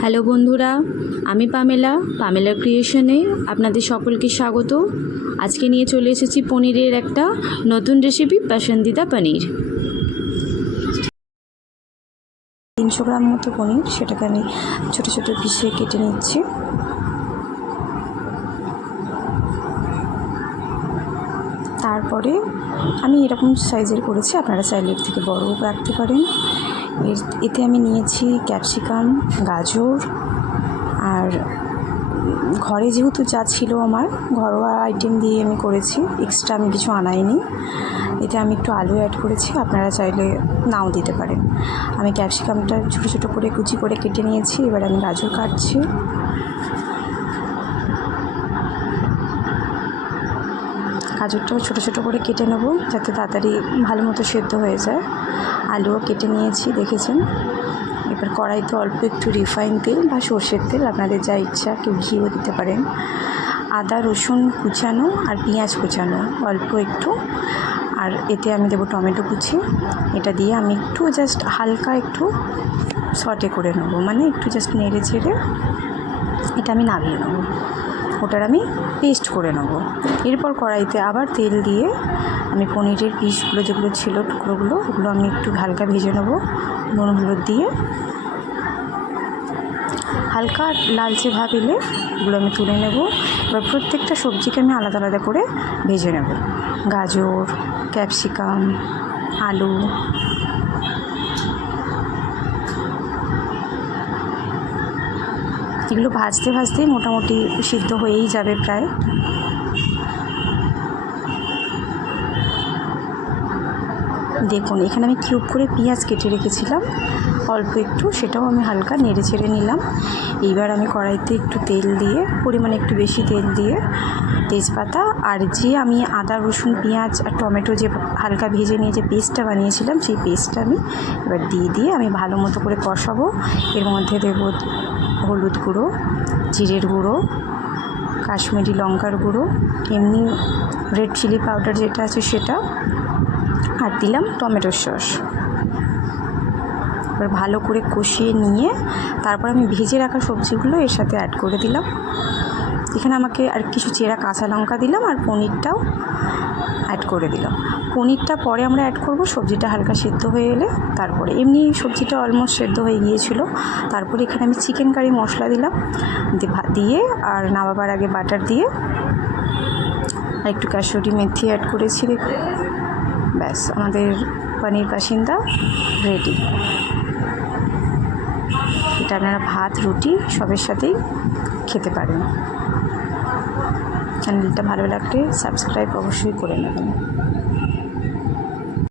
Hello বন্ধুরা, আমি Pamela ক্রিয়েশনে আপনাদের সকলকে স্বাগত। আজকে নিয়ে চলে এসেছি পনিরের একটা নতুন রেসিপি, পসন্দিদা পনির। 300 গ্রাম মতো পনির, সেটাকে আমি ছোটো ছোটো পিসে কেটে নিচ্ছি। তারপরে আমি এরকম সাইজের করেছি, আপনারা চাইলে এর থেকে বড়ও রাখতে পারেন। এতে আমি নিয়েছি ক্যাপসিকাম, গাজর, আর ঘরে যেহেতু যা ছিল আমার ঘরোয়া আইটেম দিয়ে আমি করেছি, এক্সট্রা আমি কিছু আনাইনি। এতে আমি একটু আলু অ্যাড করেছি, আপনারা চাইলে নাও দিতে পারেন। আমি ক্যাপসিকামটা ছোটো ছোটো করে কুচি করে কেটে নিয়েছি। এবার আমি গাজর কাটছি। গাজরটাও ছোটো ছোটো করে কেটে নেব, যাতে তাড়াতাড়ি ভালো মতো সেদ্ধ হয়ে যায়। আলুও কেটে নিয়েছি, দেখেছেন। এবার কড়াইতে অল্প একটু রিফাইন তেল বা সর্ষের তেল, আপনাদের যা ইচ্ছা, কেউ ঘিও দিতে পারেন। আদা রসুন কুচানো আর পেঁয়াজ কুচানো অল্প একটু, আর এতে আমি দেবো টমেটো কুচি। এটা দিয়ে আমি একটু জাস্ট হালকা একটু সটে করে নেব, মানে একটু জাস্ট নেড়ে ছেড়ে এটা আমি নামিয়ে নেব। ওটার আমি পেস্ট করে নেব। এরপর কড়াইতে আবার তেল দিয়ে আমি পনিরের পিসগুলো যেগুলো ছিল, টুকরোগুলো, ওগুলো আমি একটু হালকা ভেজে নেব নুন হলুদ দিয়ে। হালকা লালচে ভাব এলে ওগুলো আমি তুলে নেব। এবার প্রত্যেকটা সবজিকে আমি আলাদা আলাদা করে ভেজে নেব। গাজর, ক্যাপসিকাম, আলু, এগুলো ভাজতে ভাজতেই মোটামুটি সিদ্ধ হয়েই যাবে প্রায়। দেখুন, এখানে আমি কিউব করে পেঁয়াজ কেটে রেখেছিলাম অল্প একটু, সেটাও আমি হালকা নেড়ে ছেড়ে নিলাম। এইবার আমি কড়াইতে একটু তেল দিয়ে, পরিমাণে একটু বেশি তেল দিয়ে, তেজপাতা আর যে আমি আদা রসুন পেঁয়াজ আর টমেটো যে হালকা ভেজে নিয়ে যে পেস্টটা বানিয়েছিলাম, সেই পেস্টটা আমি এবার দিয়ে আমি ভালো মতো করে কষাবো। এর মধ্যে দেব হলুদ গুঁড়ো, জিরের গুঁড়ো, কাশ্মীরি লঙ্কার গুঁড়ো, এমনি রেড চিলি পাউডার যেটা আছে সেটা, আর দিলাম টমেটোর সস। এবার ভালো করে কষিয়ে নিয়ে তারপর আমি ভেজে রাখা সবজিগুলো এর সাথে অ্যাড করে দিলাম। এখানে আমাকে আর কিছু চেরা কাঁচা লঙ্কা দিলাম, আর পনিরটাও অ্যাড করে দিলাম। পনিরটা পরে আমরা অ্যাড করব, সবজিটা হালকা সেদ্ধ হয়ে এলে। তারপরে এমনি সবজিটা অলমোস্ট সেদ্ধ হয়ে গিয়েছিল। তারপরে এখানে আমি চিকেন কারি মশলা দিলাম, দিয়ে আর নামাবার আগে বাটার দিয়ে আর একটু কাসুরি মেথি অ্যাড করেছি। ব্যাস, আমাদের পনির পাসিন্দা রেডি। এটা আপনারা ভাত, রুটি সবের সাথেই খেতে পারেন। চ্যানেলটা ভালো লাগলে সাবস্ক্রাইব অবশ্যই করে নেবেন।